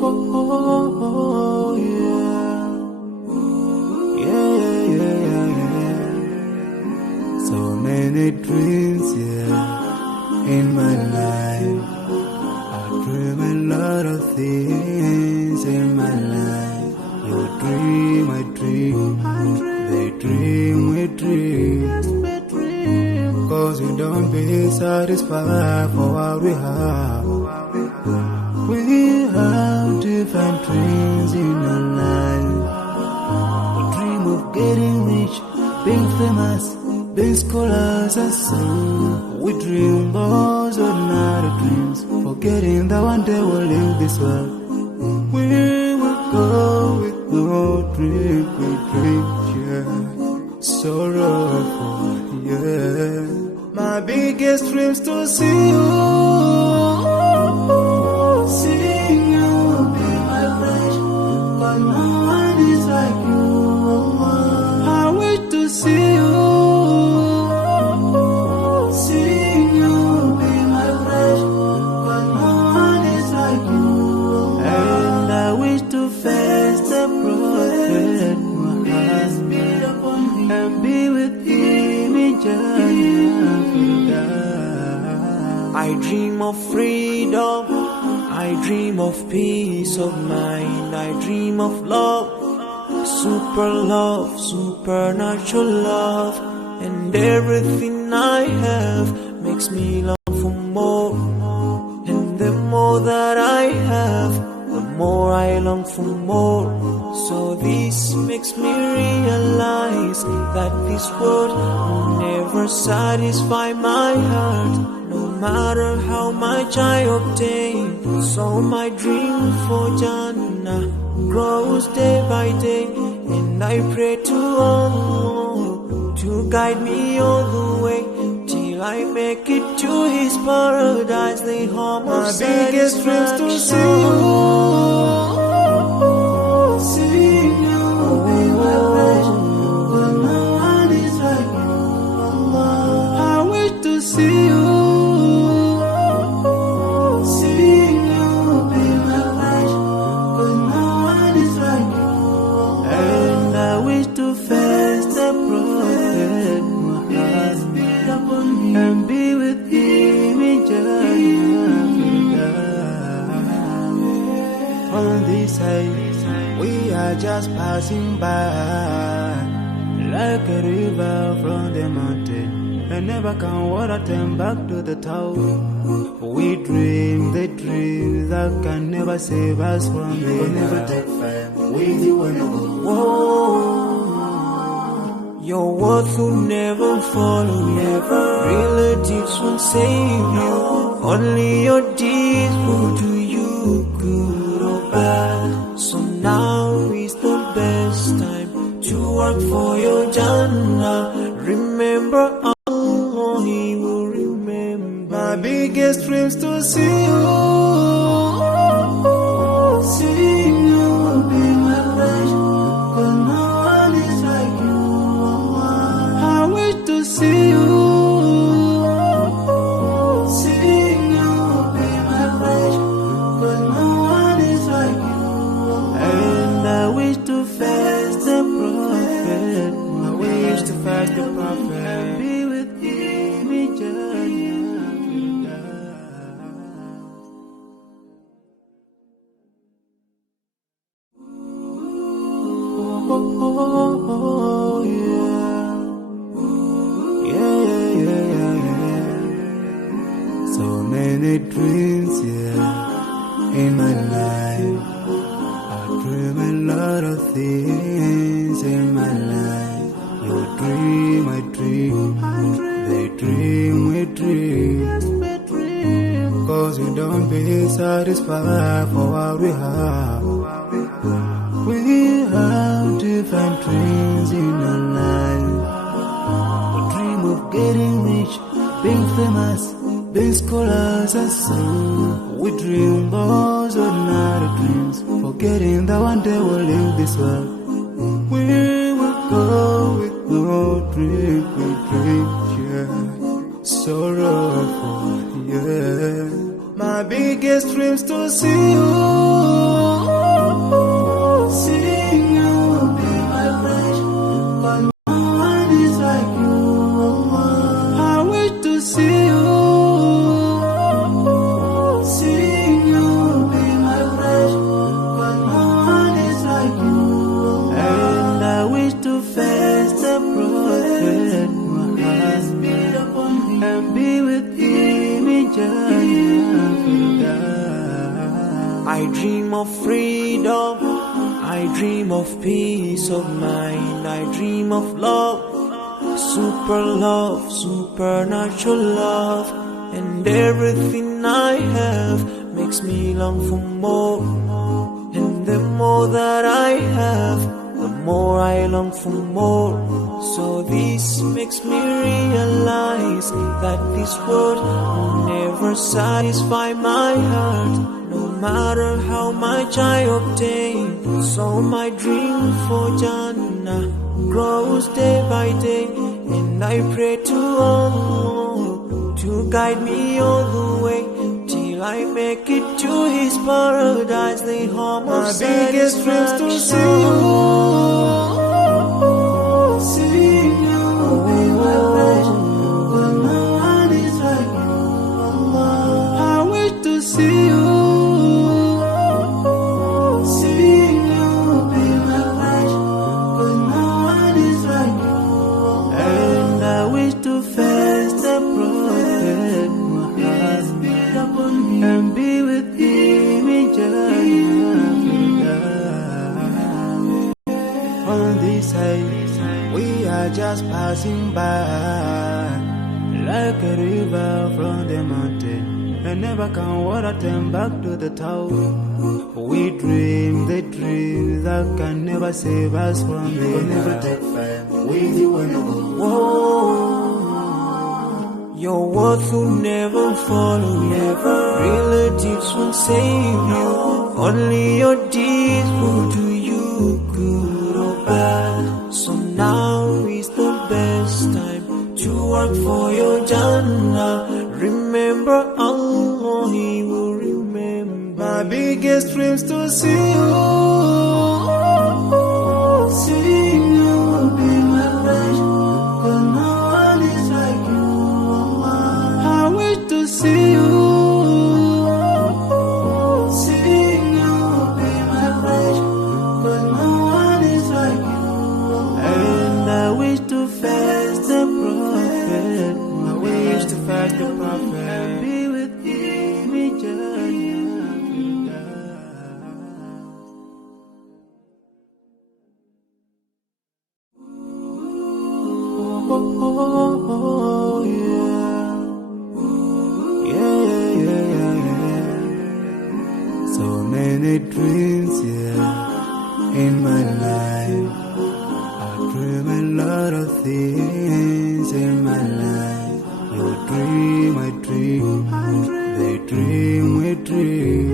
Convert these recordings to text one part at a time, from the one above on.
Oh, yeah. Yeah. So many dreams, yeah, in my life. I dream a lot of things in my life. You dream, I dream. They dream, we dream. 'Cause we don't be satisfied for what we have. We have different dreams in our life. We dream of getting rich, being famous, being scholars and so. We dream those ordinary dreams, forgetting that one day we'll leave this world. We will go with no dream, we dream, yeah. Sorrowful, yeah. My biggest dreams to see you. Seeing you be my friend, but no one is like you. I wish to see you. Seeing you be my friend, but no one is like you. And I wish to face the prophet Muhammad and be with him in Jannah. I dream of freedom, I dream of peace of mind, I dream of love, super love, supernatural love, and everything I have makes me long for more, and the more that I have, the more I long for more. So this makes me realize that this world will never satisfy my heart, no matter how much I obtain. So my dream for Jannah grows day by day, and I pray to Allah to guide me all the way till I make it to His paradise, the home of satisfaction. My biggest dreams to see you. Seeing you be my friend, but no one is like you. I wish to see you. Seeing you be my friend, but no one is like you. And I wish to face the prophet Muhammad and be with him in Jannah. On this side, we are just passing by, like a river from the mountain, and never can water turn back to the town. We dream the dreams that can never save us from the We'll never take fame with you when you go. Whoa. Your words will never follow you, never. Relatives won't save you, only your deeds will do you good or bad. So now is the best time to work for your Jannah. Remember Allah, He will remember. My biggest dreams to see you. Seeing you be my friend, but no one is like you. I wish to see you. Seeing you be my friend, but no one is like you. And I wish to face the prophet. I wish to face the prophet and be with him in Jannah. Oh, yeah. So many dreams, yeah, in my life. I dream a lot of things in my life. You dream, I dream. They dream, we dream. 'Cause we don't be satisfied for what we have. We have different dreams in our life. We dream of getting rich, being famous, being scholars and so. We dream those ordinary dreams, forgetting that one day we'll leave this world. We will go with no dream, we dream, yeah. Sorrowful, yeah. My biggest dreams to see you. I dream of freedom, I dream of peace of mind, I dream of love, supernatural love, and everything I have makes me long for more, and the more that I have, the more I long for more. So this makes me realize that this world will never satisfy my heart, no matter how much I obtain. So my dream for Jannah grows day by day, and I pray to Allah to guide me all the way till I make it to His paradise, the home of my biggest dreams to see you, be my pleasure, but no one is like you, Allah. I wish to see you, be my pleasure, but no one is like you, Allah. And I wish to face the Prophet Muhammad and be with him in Jannah. On this side, we are just passing by, like a river from the mountain, and never can water turn back to the town. We dream the dreams that can never save us from the We'll never take fire with you when I go. Whoa, your words will never follow you, relatives won't save you, only your deeds will do you good or bad. So now is the best time to work for your Jannah. Remember Allah, He will remember. My biggest dreams to see you, be my pleasure, but no one is like you, Allah. I wish to see you, be my pleasure, but no one is like you, Allah. And I wish to face the Prophet, I wish to face the Prophet and be with him in Jannah. Oh, yeah. So many dreams, in my life. I dream a lot of things in my life. You dream, I dream. They dream, we dream.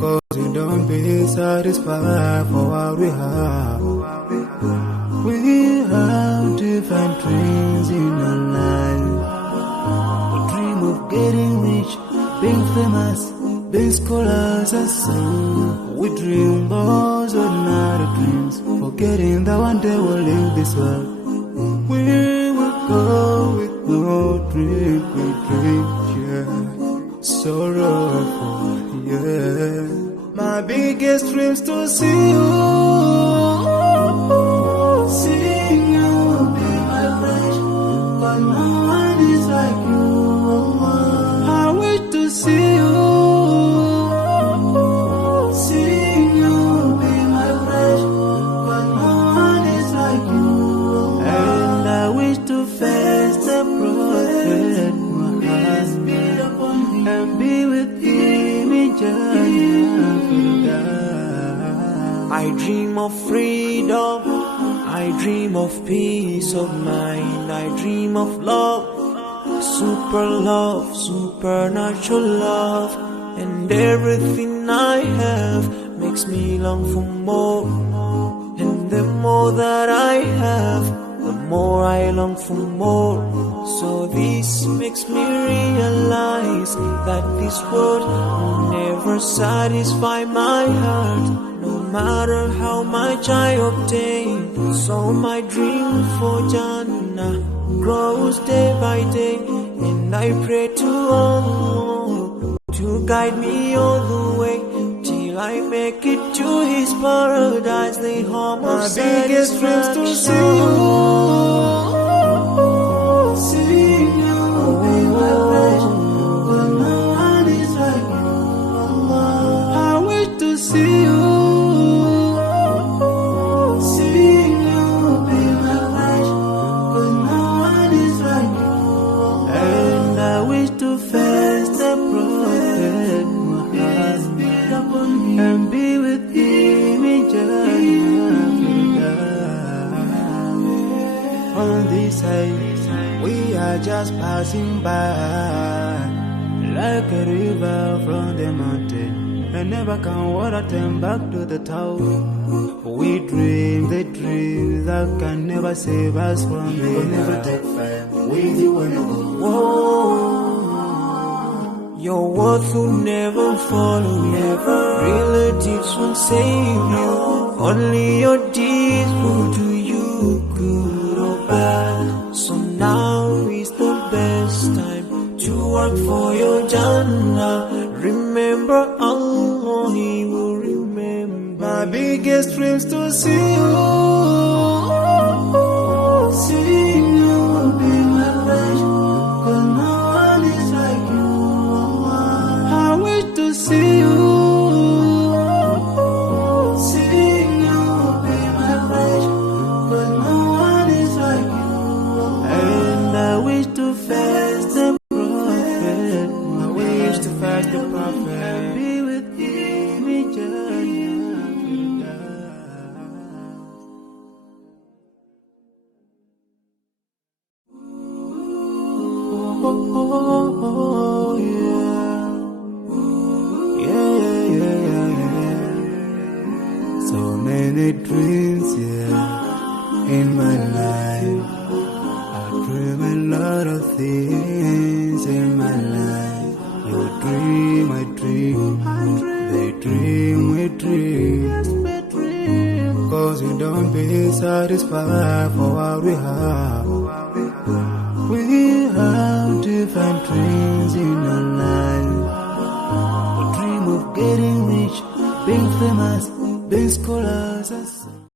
Cause you don't be satisfied for what we have. We have different dreams in our life. We dream of getting rich, being famous, being scholars and so. We dream those ordinary dreams, forgetting that one day we'll leave this world. We will go with no dream, we dream, sorrowful, My biggest dreams to see you, be my pleasure, but no one is like you, Allah. I wish to see you, be my pleasure, but no one is like you, Allah. And I wish to face the Prophet Muhammad and be with him in Jannah. I dream of freedom, I dream of peace of mind, I dream of love, supernatural love, and everything I have makes me long for more, and the more that I have, the more I long for more. So this makes me realize that this world will never satisfy my heart, no matter how much I obtain. So my dream for Jannah grows day by day, and I pray to Allah to guide me all the way till I make it to His paradise, the home of My biggest dreams to see you, be my pleasure, but no one is like you, Allah. side. We are just passing by, like a river from the mountain, and never can water turn back to the town. We dream the dreams that can never save us from the We'll never take fame with you when you go. Whoa. Your words will never follow you. Relatives won't save you. Only your deeds will do you good or bad. So now is the best time to work for your Jannah. Remember Allah, He will remember. My biggest dreams to see you. See you will be my pleasure, 'cause no one is like you. I wish to see you. Seeing you will be my pleasure, 'cause no one is like you. And I wish to fast the prophet. I wish to fast the prophet. Be with him in Jannah. Oh, yeah. Yeah. So many dreams, yeah, in my life. I dream a lot of things in my life. You dream, I dream. They dream, we dream. 'Cause we don't be satisfied for what we have. We have different dreams in our life. We dream of getting rich, being famous, being scholars,